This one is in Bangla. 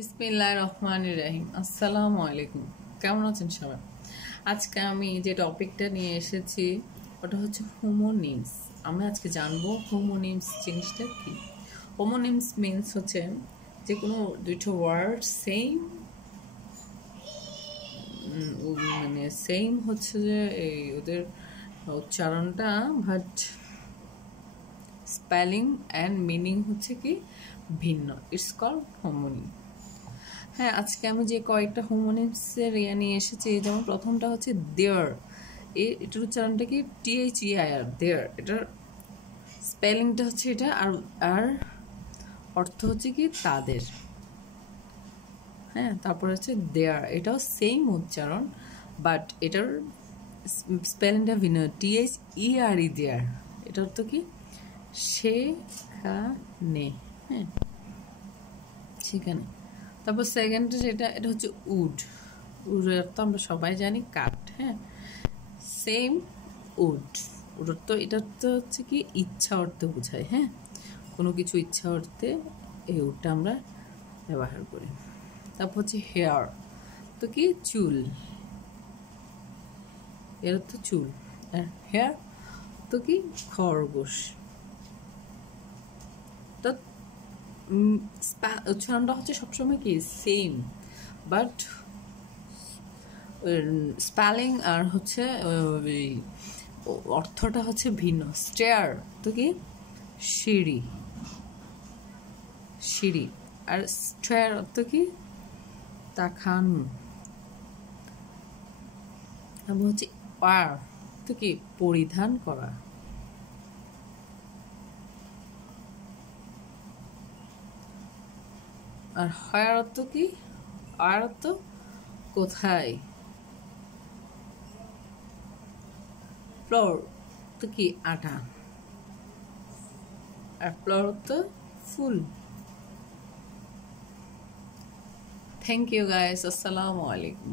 বিসমিল্লাহির রহমানির রহিম। আসসালামু আলাইকুম। কেমন আছেন সবাই? আজকে আমি যে টপিকটা নিয়ে এসেছি ওটা হচ্ছে হোমোনিমস। আমরা আজকে জানবো হোমোনিমস জিনিসটা কি। হোমোনিমস মিনস হচ্ছে যে কোনো দুইটা ওয়ার্ড সেম, মানে সেম হচ্ছে যে এই ওদের উচ্চারণটা, বাট স্পেলিং অ্যান্ড মিনিং হচ্ছে কি ভিন্ন। It's called homonym. হ্যাঁ, আজকে আমি যে কয়েকটা হোমোনিমসের নিয়ে এসেছি, যেমন প্রথমটা হচ্ছে দেয়ার। এটার উচ্চারণটা কি THEIR, দেয়ার। এটার স্পেলিংটা হচ্ছে এটা, আর অর্থ হচ্ছে কি তাদের। হ্যাঁ, তারপর হচ্ছে দেয়ার, এটাও সেম উচ্চারণ, বাট এটার স্পেলিংটা ভিন্ন। THERE, দেয়ার। এটা অর্থ কি সেখানে। হ্যাঁ, সেখানে। তারপর সেকেন্ড যেটা, এটা হচ্ছে উড। উডের অর্থ আমরা সবাই জানি কাঠ। হ্যাঁ, সেম উড। ওটার তো এটার তো হচ্ছে কি ইচ্ছা অর্থে বোঝায়। হ্যাঁ, কোনো কিছু ইচ্ছা অর্থে এই উডটা আমরা ব্যবহার করি। তারপর হচ্ছে হেয়ার, তো কি চুল, এর অর্থ চুল। আর হেয়ার তো কি খরগোশ। তো উচ্চারণটা হচ্ছে সবসময় কি সেম, বাট স্পেলিং আর হচ্ছে অর্থটা হচ্ছে ভিন্ন। স্টেয়ার তো কি সিঁড়ি, সিঁড়ি। আর স্টেয়ার অর্থ কি তাকানো। এবং হচ্ছে ওয়ার তো কি পরিধান করা। আর হায়ার অর্থ কি, আর অর্থ কোথায়। ফ্লোর তো কি আটা, আর ফ্লোর তো ফুল। Thank you guys. আসসালামু আলাইকুম।